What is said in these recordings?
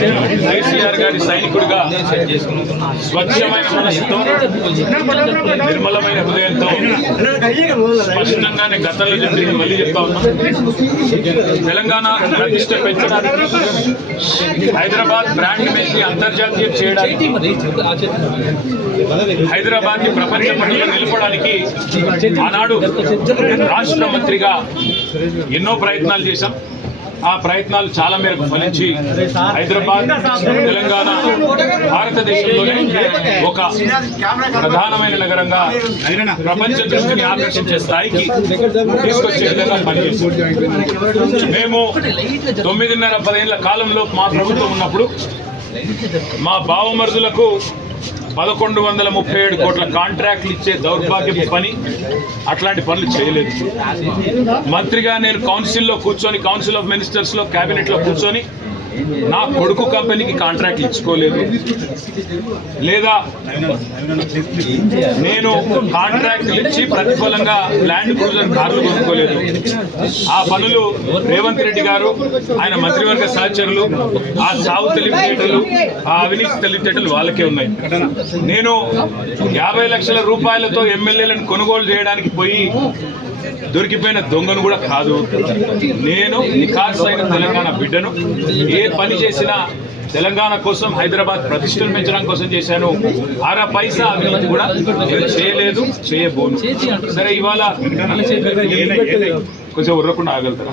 కేసీఆర్ గారి సైనికుడిగా స్వచ్ఛమైన మనసుతో నిర్మలమైన హృదయంతో స్పష్టంగానే గతంలో జరిగింది మళ్ళీ చెప్తా ఉన్నాం. తెలంగాణ ప్రతిష్ట పెంచడానికి, హైదరాబాద్ బ్రాండ్ ఇమేజ్ ని అంతర్జాతీయం చేయడానికి, హైదరాబాద్ ని ప్రపంచ పటంలో నిలపడానికి ఆనాడు రాష్ట్ర మంత్రిగా ఎన్నో ప్రయత్నాలు చేశాం. ఆ ప్రయత్నాలు చాలా మేరకు ఫలించి హైదరాబాద్, తెలంగాణ భారతదేశంలోనే ఒక ప్రధానమైన నగరంగా ప్రపంచ దృష్టిని ఆకర్షించే స్థాయికి తీసుకొచ్చే విధంగా పనిచేస్తాం. మేము 9.5-10 ఏళ్ల కాలంలో మా ప్రభుత్వం ఉన్నప్పుడు మా బావమరుదులకు 1137 కోట్ల కాంట్రాక్ట్లు ఇచ్చే దౌర్భాగ్యపు పని, అట్లాంటి పనులు చేయలేదు. మంత్రిగా నేను కౌన్సిల్లో కూర్చొని, కౌన్సిల్ ఆఫ్ మినిస్టర్స్లో, క్యాబినెట్లో కూర్చొని నా కొడుకు కంపెనీకి కాంట్రాక్ట్లు ఇచ్చుకోలేదు, లేదా నేను కాంట్రాక్ట్లు ఇచ్చి ప్రతిఫలంగా ల్యాండ్ క్రూజర్ కార్లు కొనుక్కోలేదు. ఆ పనులు రేవంత్ రెడ్డి గారు, ఆయన మంత్రివర్గ సహచరులు, ఆ చావు తెలివితేటలు, ఆ అవినీతి తెలివితేటలు వాళ్ళకే ఉన్నాయి. నేను 50 లక్షల రూపాయలతో ఎమ్మెల్యేలను కొనుగోలు చేయడానికి పోయి దొరికిపోయిన దొంగను కూడా కాదు. నేను నిఖార్సైన తెలంగాణ బిడ్డను. ఏ పని చేసినా తెలంగాణ కోసం, హైదరాబాద్ ప్రతిష్టను పెంచడం కోసం చేశాను. అర పైసా అవినీతి కూడా నేను చేయలేదు, చేయబోను. సరే, ఇవాళ కొంచెం ఉర్రకుండా ఆగలుగుతారా?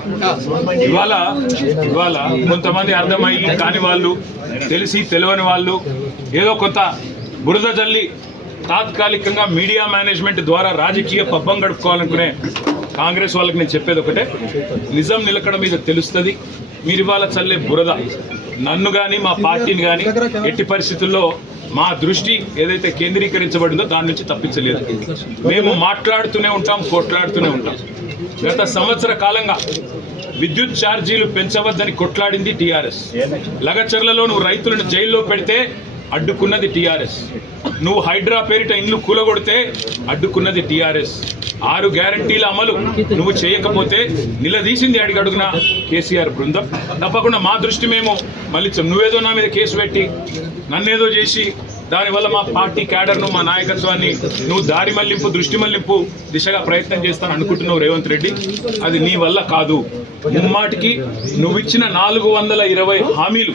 ఇవాళ కొంతమంది అర్థమయ్యి కాని వాళ్ళు, తెలిసి తెలియని వాళ్ళు ఏదో కొంత బురద జల్లి తాత్కాలికంగా మీడియా మేనేజ్మెంట్ ద్వారా రాజకీయ పబ్బం గడుపుకోవాలనుకునే కాంగ్రెస్ వాళ్ళకి నేను చెప్పేది ఒకటే, నిజం నిలకడ మీద తెలుస్తుంది. మీరు ఇవాళ చల్లే బురద నన్ను కానీ, మా పార్టీని కానీ ఎట్టి పరిస్థితుల్లో మా దృష్టి ఏదైతే కేంద్రీకరించబడిందో దాని నుంచి తప్పించలేదు. మేము మాట్లాడుతూనే ఉంటాం, కొట్లాడుతూనే ఉంటాం. గత సంవత్సర కాలంగా విద్యుత్ ఛార్జీలు పెంచవద్దని కొట్లాడింది టీఆర్ఎస్. లగచర్లలో నువ్వు రైతులను జైల్లో పెడితే అడ్డుకున్నది టీఆర్ఎస్. నువ్వు హైడ్రా పేరిట ఇల్లు కూలగొడితే అడ్డుకున్నది టీఆర్ఎస్. 6 గ్యారంటీల అమలు నువ్వు చేయకపోతే నిలదీసింది అడుగడుగున కేసీఆర్ బృందం. తప్పకుండా మా దృష్టి మేము మళ్ళీ నువ్వేదో నా మీద కేసు పెట్టి నన్నేదో చేసి దానివల్ల మా పార్టీ క్యాడర్ను, మా నాయకత్వాన్ని నువ్వు దారి మళ్లింపు, దృష్టి మళ్లింపు దిశగా ప్రయత్నం చేస్తాను అనుకుంటున్నావు రేవంత్ రెడ్డి. అది నీ వల్ల కాదు. ముమ్మాటికి నువ్వు ఇచ్చిన 420 హామీలు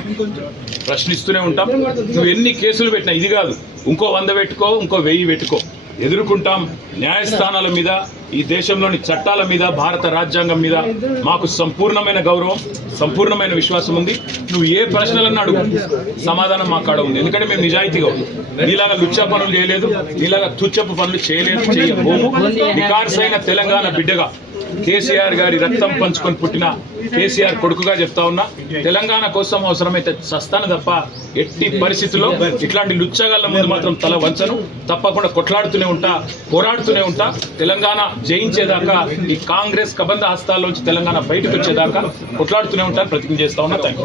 ప్రశ్నిస్తూనే ఉంటాం. నువ్వు ఎన్ని కేసులు పెట్టినా, ఇది కాదు ఇంకో 100 పెట్టుకో, ఇంకో 1000 పెట్టుకో, ఎదుర్కొంటాం. న్యాయస్థానాల మీద, ఈ దేశంలోని చట్టాల మీద, భారత రాజ్యాంగం మీద మాకు సంపూర్ణమైన గౌరవం, సంపూర్ణమైన విశ్వాసం ఉంది. నువ్వు ఏ ప్రశ్నలన్నా అడుగు, సమాధానం మా కాడ ఉంది. ఎందుకంటే మేము నిజాయితీగా ఉన్నాం. నీలాగా లుచ్చ పనులు చేయలేదు, నీలాగా తుచ్చపు పనులు చేయలేదు, చేయబోము. నిఖార్సైన తెలంగాణ బిడ్డగా, కేసీఆర్ గారి రక్తం పంచుకొని పుట్టిన కేసీఆర్ కొడుకుగా చెప్తా ఉన్నా, తెలంగాణ కోసం అవసరమైతే చస్తాను తప్ప ఎట్టి పరిస్థితుల్లో ఇట్లాంటి లుచ్చగాళ్ళ ముందు మాత్రం తల వంచను. తప్పకుండా కొట్లాడుతూనే ఉంటా, పోరాడుతూనే ఉంటా. తెలంగాణ జయించేదాకా, ఈ కాంగ్రెస్ కబంధ హస్తాల్లోంచి తెలంగాణ బయటకు వచ్చేదాకా కొట్లాడుతూనే ఉంటాను, ప్రతిజ్ఞ చేస్తా ఉన్నా. థాంక్యూ.